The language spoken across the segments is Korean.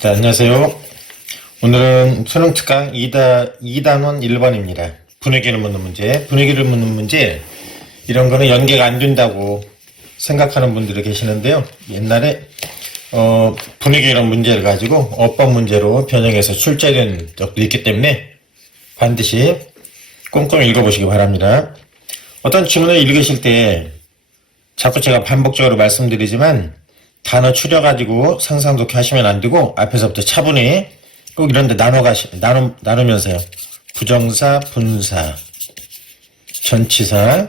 자, 안녕하세요. 오늘은 수능 특강 2단원 1번입니다. 분위기를 묻는 문제. 분위기를 묻는 문제, 이런 거는 연계가 안 된다고 생각하는 분들이 계시는데요. 옛날에 분위기 이런 문제를 가지고 어법 문제로 변형해서 출제된 적도 있기 때문에 반드시 꼼꼼히 읽어보시기 바랍니다. 어떤 지문을 읽으실 때 자꾸 제가 반복적으로 말씀드리지만 단어 추려가지고 상상독해 하시면 안 되고 앞에서부터 차분히 꼭 이런데 나누면서요. 부정사, 분사, 전치사,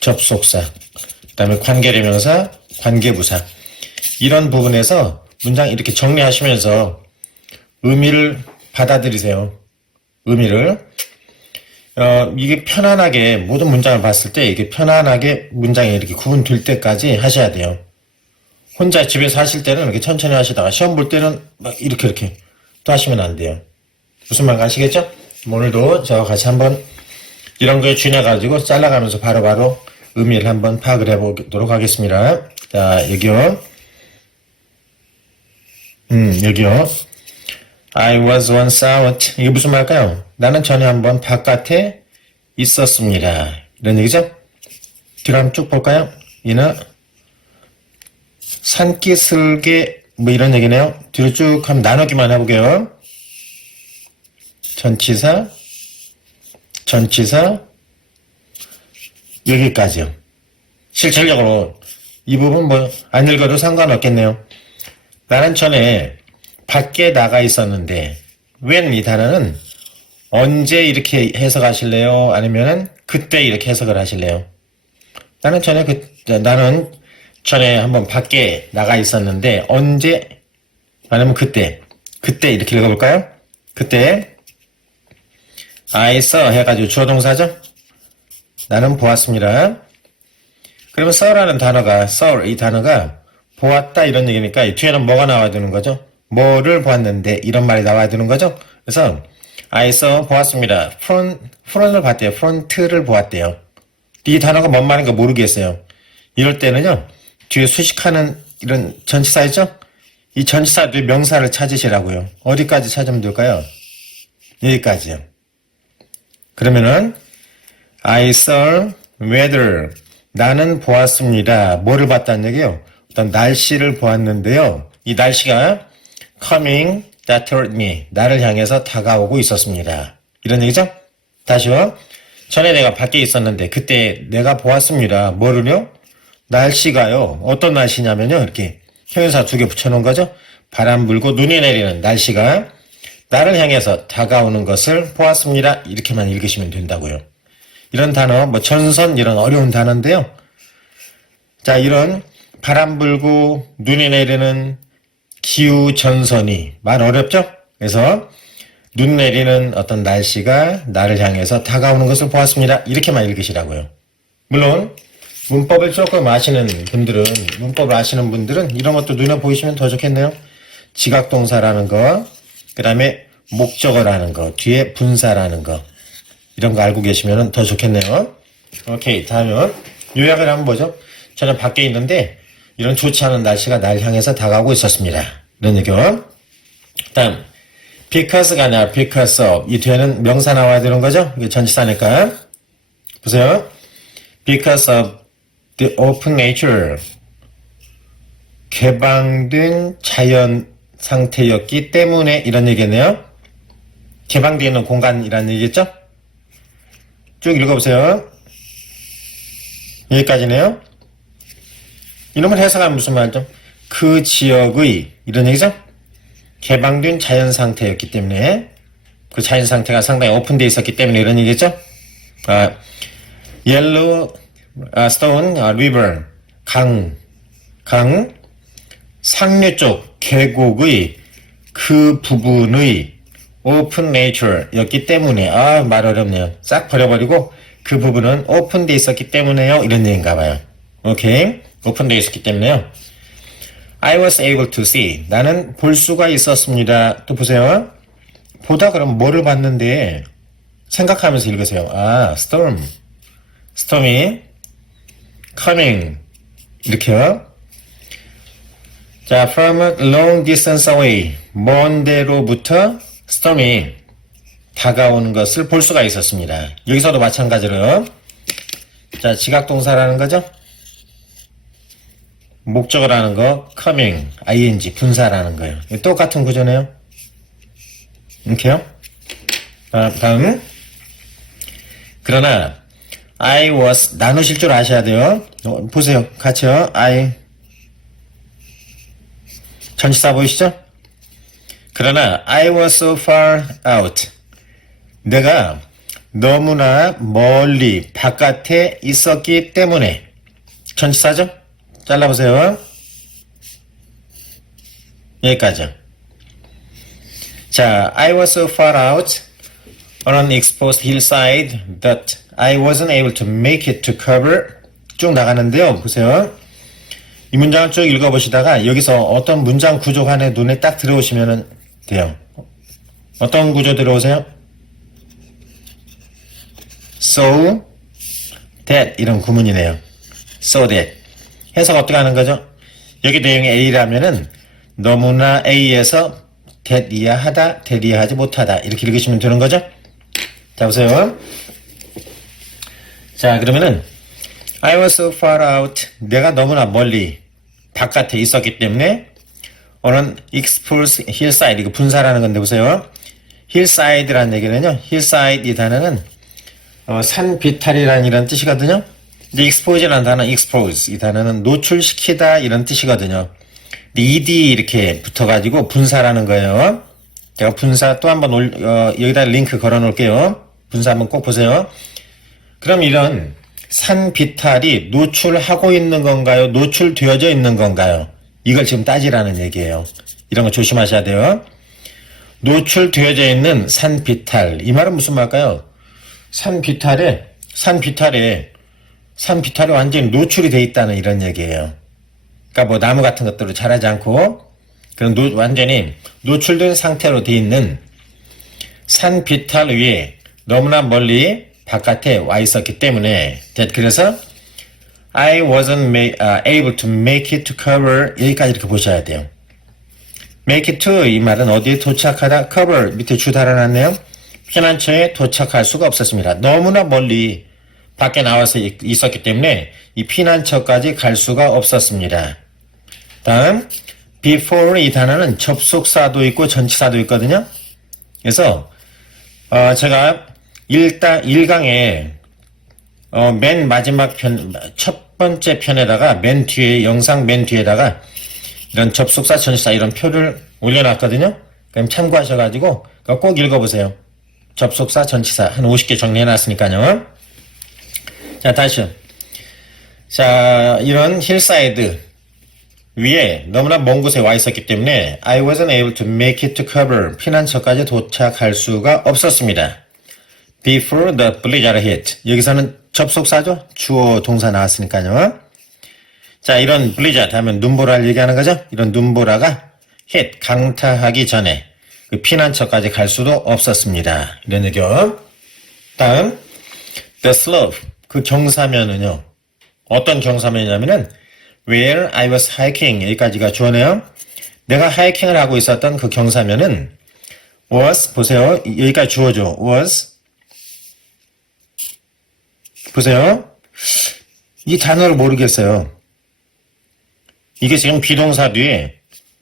접속사, 그 다음에 관계대명사, 관계부사, 이런 부분에서 문장 이렇게 정리하시면서 의미를 받아들이세요. 의미를. 이게 편안하게, 모든 문장을 봤을 때 이게 편안하게 문장이 이렇게 구분될 때까지 하셔야 돼요. 혼자 집에서 하실 때는 이렇게 천천히 하시다가 시험 볼 때는 막 이렇게 또 하시면 안 돼요. 무슨 말인지 아시겠죠? 오늘도 저와 같이 한번 이런 거에 준해가지고 잘라가면서 바로바로 의미를 한번 파악을 해보도록 하겠습니다. 자, 여기요. 여기요. I was once out. 이게 무슨 말일까요? 나는 전에 한번 바깥에 있었습니다. 이런 얘기죠? 뒤로 한번 쭉 볼까요? 이는 산기슭에 뭐 이런 얘기네요. 뒤로 쭉 한번 나누기만 해보게요. 전치사, 여기까지요. 실질적으로 이 부분 뭐 안 읽어도 상관없겠네요. 나는 전에 밖에 나가 있었는데, when 이 단어는 언제 이렇게 해석하실래요? 아니면은 그때 이렇게 해석을 하실래요? 나는 전에 한번 밖에 나가 있었는데 언제, 아니면 그때 이렇게 읽어볼까요? 그때 I saw 해가지고 주어동사죠? 나는 보았습니다. 그러면 saw라는 단어가, saw 이 단어가 보았다 이런 얘기니까 이 뒤에는 뭐가 나와야 되는 거죠? 뭐를 보았는데 이런 말이 나와야 되는 거죠? 그래서 I saw 보았습니다. front을 봤대요. front를 보았대요. 이 단어가 뭔 말인가 모르겠어요. 이럴 때는요, 뒤에 수식하는 이런 전치사 있죠? 이 전치사 뒤에 명사를 찾으시라고요. 어디까지 찾으면 될까요? 여기까지요. 그러면은 I saw weather. 나는 보았습니다. 뭐를 봤다는 얘기예요? 어떤 날씨를 보았는데요. 이 날씨가 coming toward me. 나를 향해서 다가오고 있었습니다. 이런 얘기죠? 다시요. 전에 내가 밖에 있었는데 그때 내가 보았습니다. 뭐를요? 날씨가요. 어떤 날씨냐면요. 이렇게 형용사 2개 붙여놓은 거죠. 바람 불고 눈이 내리는 날씨가 나를 향해서 다가오는 것을 보았습니다. 이렇게만 읽으시면 된다고요. 이런 단어, 뭐 전선 이런 어려운 단어인데요. 자, 이런 바람 불고 눈이 내리는 기후 전선이 말 어렵죠? 그래서 눈 내리는 어떤 날씨가 나를 향해서 다가오는 것을 보았습니다. 이렇게만 읽으시라고요. 물론 문법을 조금 아시는 분들은 이런 것도 눈에 보이시면 더 좋겠네요. 지각동사라는 거, 그 다음에 목적어라는 거, 뒤에 분사라는 거, 이런 거 알고 계시면 더 좋겠네요. 오케이, 다음은 요약을 한번 보죠. 저는 밖에 있는데 이런 좋지 않은 날씨가 날 향해서 다가오고 있었습니다. 이런 얘기요. 다음, because가 아니라 because of. 이 뒤에는 명사 나와야 되는 거죠? 이게 전치사니까. 보세요. Because of the open nature. 개방된 자연 상태였기 때문에 이런 얘기네요. 개방되어 있는 공간이라는 얘기겠죠? 쭉 읽어보세요. 여기까지네요. 이놈을 해석하면 무슨 말이죠? 그 지역의 이런 얘기죠? 개방된 자연 상태였기 때문에, 그 자연 상태가 상당히 오픈되어 있었기 때문에 이런 얘기겠죠? Yellow Stone River, 강, 상류 쪽 계곡의 그 부분의 open nature였기 때문에, 말 어렵네요. 싹 버려버리고 그 부분은 오픈되어 있었기 때문에요. 이런 얘기인가 봐요. 오케이. 오픈되어 있었기 때문에요. I was able to see. 나는 볼 수가 있었습니다. 또 보세요. 보다 그럼 뭐를 봤는데 생각하면서 읽으세요. storm이 coming 이렇게요. 자, from a long distance away. 먼 데로부터 storm이 다가오는 것을 볼 수가 있었습니다. 여기서도 마찬가지로 자, 지각동사라는 거죠. 목적을 하는 거 coming, ing, 분사라는 거예요. 똑같은 구조네요. 이렇게요. 다음 그러나 I was 나누실 줄 아셔야 돼요. 보세요. 같이요. I 전치사 보이시죠? 그러나 I was so far out. 내가 너무나 멀리 바깥에 있었기 때문에 전치사죠? 잘라보세요. 여기까지요. 자, I was so far out on an exposed hillside that I wasn't able to make it to cover. 쭉 나가는데요. 보세요. 이 문장을 쭉 읽어보시다가 여기서 어떤 문장 구조가 안에 눈에 딱 들어오시면 돼요. 어떤 구조 들어오세요? So that 이런 구문이네요. So that 해석 어떻게 하는 거죠? 여기 내용이 A라면은 너무나 A에서 that 이하하다, that 이하하지 못하다 이렇게 읽으시면 되는 거죠? 자 보세요. 자 그러면은 I was so far out. 내가 너무나 멀리 바깥에 있었기 때문에 on an exposed hillside 이거 분사라는 건데 보세요. hillside라는 얘기는요. hillside 이 단어는 산 비탈이라는 이런 뜻이거든요. 근데 expose라는 단어 expose 이 단어는 노출시키다 이런 뜻이거든요. 근데 ed 이렇게 붙어가지고 분사라는 거예요. 제가 분사 또 한번 여기다 링크 걸어 놓을게요. 분사 한번 꼭 보세요. 그럼 이런 산 비탈이 노출하고 있는 건가요? 노출되어져 있는 건가요? 이걸 지금 따지라는 얘기예요. 이런 거 조심하셔야 돼요. 노출되어져 있는 산 비탈. 이 말은 무슨 말일까요? 산 비탈에 완전히 노출이 돼 있다는 이런 얘기예요. 그러니까 뭐 나무 같은 것들을 자라지 않고 그런 완전히 노출된 상태로 돼 있는 산 비탈 위에 너무나 멀리 바깥에 와 있었기 때문에 그래서 I wasn't able to make it to cover 여기까지 이렇게 보셔야 돼요. make it to 이 말은 어디에 도착하다 cover 밑에 주 달아놨네요. 피난처에 도착할 수가 없었습니다. 너무나 멀리 밖에 나와서 있었기 때문에 이 피난처까지 갈 수가 없었습니다. 다음 before 이 단어는 접속사도 있고 전치사도 있거든요. 그래서 제가 1강에 맨 마지막 첫 번째 편에다가 영상 맨 뒤에다가 이런 접속사 전치사 이런 표를 올려놨거든요. 그럼 참고하셔가지고 꼭 읽어보세요. 접속사 전치사 한 50개 정리해놨으니까요. 자 다시요. 자 이런 힐사이드 위에 너무나 먼 곳에 와 있었기 때문에 I wasn't able to make it to cover 피난처까지 도착할 수가 없었습니다. Before the blizzard hit. 여기서는 접속사죠. 주어 동사 나왔으니까요. 자, 이런 blizzard 하면 눈보라를 얘기하는 거죠. 이런 눈보라가 hit, 강타하기 전에 그 피난처까지 갈 수도 없었습니다. 이런 얘기요. 다음, the slope. 그 경사면은요. 어떤 경사면이냐면은 where I was hiking. 여기까지가 주어네요. 내가 하이킹을 하고 있었던 그 경사면은 was, 보세요. 여기까지 주어죠. was. 보세요. 이 단어를 모르겠어요. 이게 지금 비동사 뒤에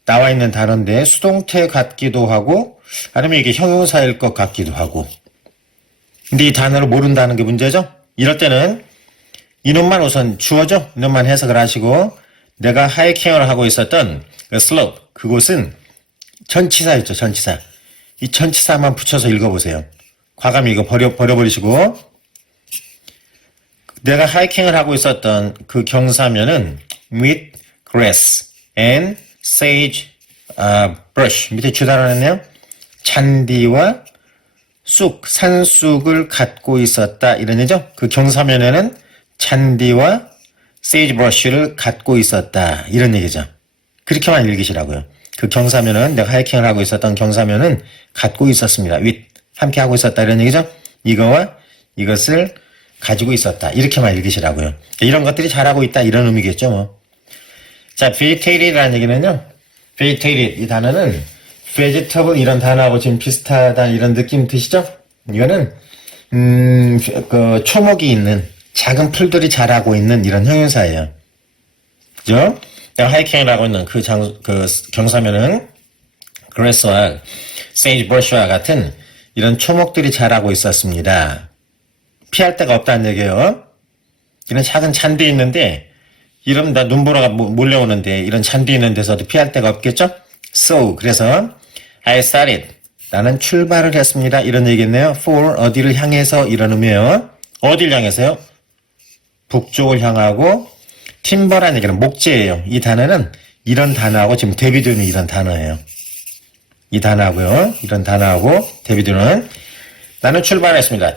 나와 있는 단어인데 수동태 같기도 하고 아니면 이게 형용사일 것 같기도 하고 근데 이 단어를 모른다는 게 문제죠. 이럴 때는 이놈만 우선 주어죠. 이놈만 해석을 하시고 내가 하이킹을 하고 있었던 그 slope 그곳은 전치사였죠. 전치사. 이 전치사만 붙여서 읽어보세요. 과감히 이거 버려버리시고 내가 하이킹을 하고 있었던 그 경사면은 with grass and sage brush 밑에 주달아냈네요. 잔디와 쑥, 산쑥을 갖고 있었다 이런 얘기죠. 그 경사면에는 잔디와 sage brush를 갖고 있었다 이런 얘기죠. 그렇게만 읽으시라고요. 그 경사면은 내가 하이킹을 하고 있었던 경사면은 갖고 있었습니다. with 함께 하고 있었다 이런 얘기죠. 이거와 이것을 가지고 있었다. 이렇게만 읽으시라고요. 이런 것들이 잘하고 있다. 이런 의미겠죠, 뭐. 자, vegetate이라는 얘기는요. vegetated 이 단어는 vegetable 이런 단어하고 지금 비슷하다 이런 느낌 드시죠? 이거는 그 초목이 있는 작은 풀들이 자라고 있는 이런 형용사예요. 그죠? 하이킹을 하고 있는 그 경사면은 그래스와 세이지버시와 같은 이런 초목들이 자라고 있었습니다. 피할 데가 없다는 얘기예요. 이런 작은 잔디 있는데 이러면 나 눈보라가 몰려오는데 이런 잔디 있는 데서도 피할 데가 없겠죠? So 그래서 I started 나는 출발을 했습니다. 이런 얘기겠네요. For 어디를 향해서 이런 의미예요. 어디를 향해서요? 북쪽을 향하고 팀버라는 얘기는 목재예요. 이 단어는 이런 단어하고 지금 대비되는 이런 단어예요. 이 단어하고요. 이런 단어하고 대비되는 나는 출발했습니다.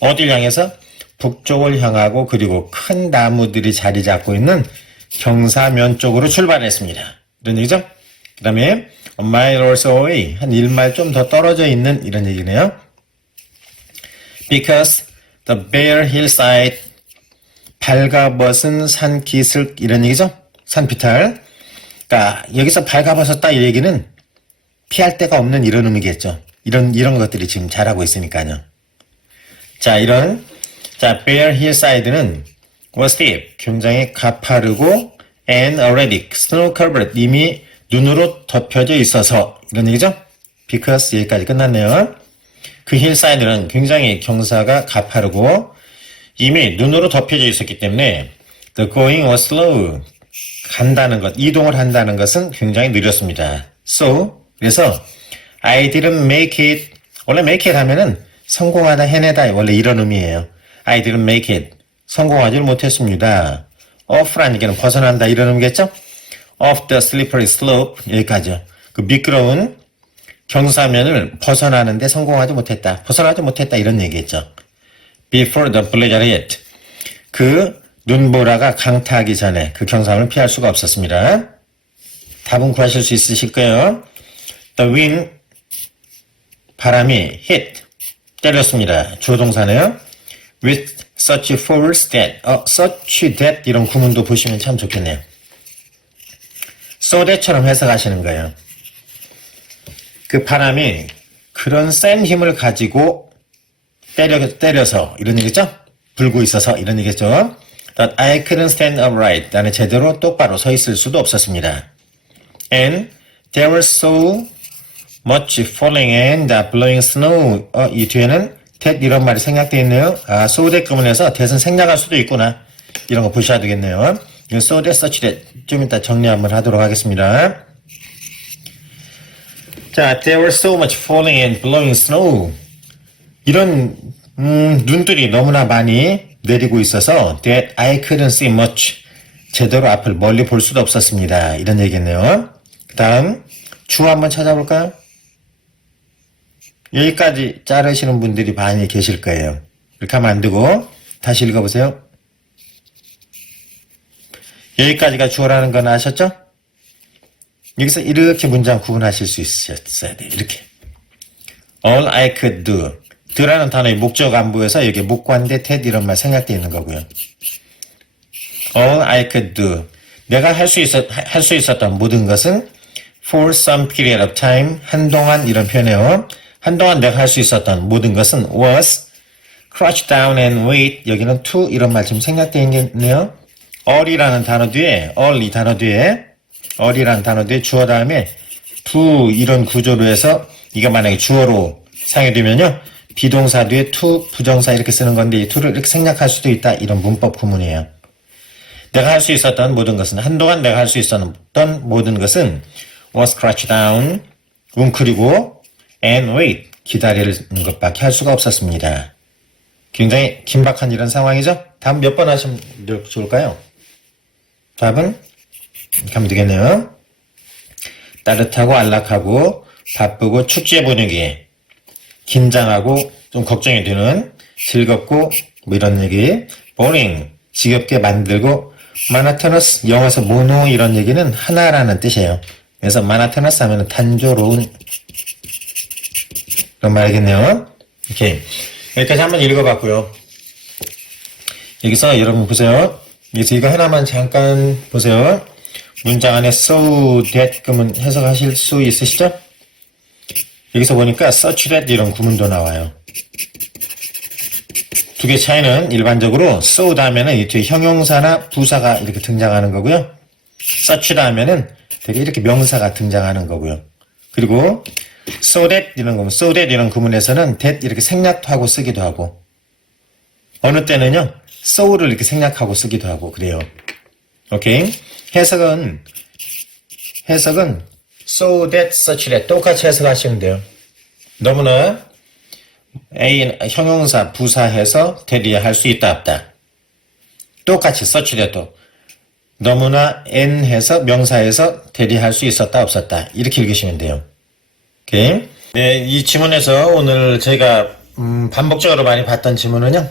어딜 향해서? 북쪽을 향하고 그리고 큰 나무들이 자리 잡고 있는 경사면 쪽으로 출발했습니다. 이런 얘기죠? 그 다음에 a mile or so away 한 1마일 좀 더 떨어져 있는 이런 얘기네요. Because the bare hillside 발가벗은 산기슭 이런 얘기죠? 산비탈. 그러니까 여기서 발가벗었다 이 얘기는 피할 데가 없는 이런 의미겠죠. 이런 것들이 지금 자라고 있으니까요. 자, bare hillside는 was steep, 굉장히 가파르고 and already snow covered, 이미 눈으로 덮여져 있어서 이런 얘기죠. because 여기까지 끝났네요. 그 hillside는 굉장히 경사가 가파르고 이미 눈으로 덮여져 있었기 때문에 the going was slow, 간다는 것, 이동을 한다는 것은 굉장히 느렸습니다. So 그래서 I didn't make it, 원래 make it 하면은 성공하다, 해내다 원래 이런 의미예요. I didn't make it, 성공하지 못했습니다. off라는 얘기는 벗어난다 이런 의미겠죠? off the slippery slope 여기까지요. 그 미끄러운 경사면을 벗어나는데 성공하지 못했다. 벗어나지 못했다 이런 얘기겠죠. Before the blizzard hit, 그 눈보라가 강타하기 전에 그 경사면을 피할 수가 없었습니다. 답은 구하실 수 있으실 거예요. The wind, 바람이 hit, 때렸습니다. 주어동사네요. With such force that, such that 이런 구문도 보시면 참 좋겠네요. so that처럼 해석하시는 거예요. 그 바람이 그런 센 힘을 가지고 때려서 이런 얘기죠? 불고 있어서 이런 얘기죠? That I couldn't stand upright. 나는 제대로 똑바로 서 있을 수도 없었습니다. And there was so much falling and blowing snow. 이 뒤에는 that 이런 말이 생략되어 있네요. so that 구문에서 that은 생략할 수도 있구나. 이런 거 보셔야 되겠네요. so that, such that 좀 이따 정리 한번 하도록 하겠습니다. 자, there was so much falling and blowing snow. 이런 눈들이 너무나 많이 내리고 있어서 that I couldn't see much. 제대로 앞을 멀리 볼 수도 없었습니다. 이런 얘기겠네요. 그 다음 주어 한번 찾아볼까요? 여기까지 자르시는 분들이 많이 계실 거예요. 이렇게 하면 안 되고 다시 읽어보세요. 여기까지가 주어라는 건 아셨죠? 여기서 이렇게 문장 구분하실 수 있었어야 돼요. 이렇게 all I could do. do라는 단어의 목적 안부에서 여기 목관대 that 이런 말 생략되어 있는 거고요. all I could do. 내가 할 수 있었던 모든 것은 for some period of time. 한동안 이런 표현이에요. 한동안 내가 할 수 있었던 모든 것은 was crouch down and wait. 여기는 to 이런 말 지금 생략되어 있네요. all이라는 단어 뒤에 이 단어 뒤에 all이라는 단어 뒤에 주어 다음에 to 이런 구조로 해서 이게 만약에 주어로 사용이 되면요. 비동사 뒤에 to 부정사 이렇게 쓰는 건데 이 to를 이렇게 생략할 수도 있다. 이런 문법 구문이에요. 내가 할 수 있었던 모든 것은 한동안 내가 할 수 있었던 모든 것은 was crouch down 웅크리고 and wait 기다리는 것밖에 할 수가 없었습니다. 굉장히 긴박한 이런 상황이죠. 다음 몇 번 하시면 좋을까요? 답은 이렇게 하면 되겠네요. 따뜻하고 안락하고 바쁘고 축제 분위기 긴장하고 좀 걱정이 되는 즐겁고 뭐 이런 얘기 boring 지겹게 만들고 monotonous 영어에서 모노 이런 얘기는 하나라는 뜻이에요. 그래서 monotonous 하면 단조로운 그런 말이겠네요. 이렇게 여기까지 한번 읽어봤고요. 여기서 여러분 보세요. 여기서 이거 하나만 잠깐 보세요. 문장 안에 so that 그러면 해석하실 수 있으시죠? 여기서 보니까 such that 이런 구문도 나와요. 두 개 차이는 일반적으로 so 다음에는 이 뒤에 형용사나 부사가 이렇게 등장하는 거고요. such 다음에는 되게 이렇게 명사가 등장하는 거고요. 그리고 so that 이런 구문, so that 이런 구문에서는 that 이렇게 생략하고 쓰기도 하고 어느 때는요 so를 이렇게 생략하고 쓰기도 하고 그래요. 오케이. 해석은 so that, such that 똑같이 해석하시면 돼요. 너무나 A 형용사 부사해서 대리할 수 있다 없다. 똑같이 such that도 너무나 N 해서 명사해서 대리할 수 있었다 없었다 이렇게 읽으시면 돼요. 오케이. 네, 이 지문에서 오늘 저희가 반복적으로 많이 봤던 지문은요.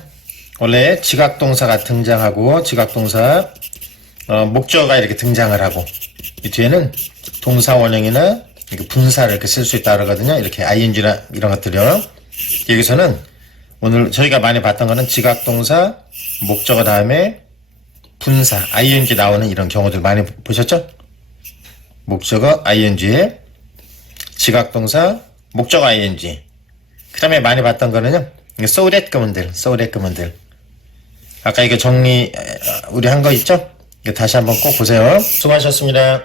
원래 지각동사가 등장하고 지각동사 목적어가 이렇게 등장을 하고 이 뒤에는 동사 원형이나 이렇게 분사를 이렇게 쓸 수 있다 그러거든요. 이렇게 ing나 이런 것들이요. 여기서는 오늘 저희가 많이 봤던 거는 지각동사 목적어 다음에 분사 ing 나오는 이런 경우들 많이 보셨죠? 목적어 ing에 지각동사 목적어 ing 그 다음에 많이 봤던 거는요. so that 구문들 아까 이거 정리 우리 한 거 있죠? 이거 다시 한번 꼭 보세요. 수고하셨습니다.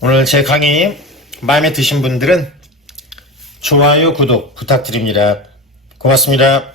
오늘 제 강의 마음에 드신 분들은 좋아요, 구독 부탁드립니다. 고맙습니다.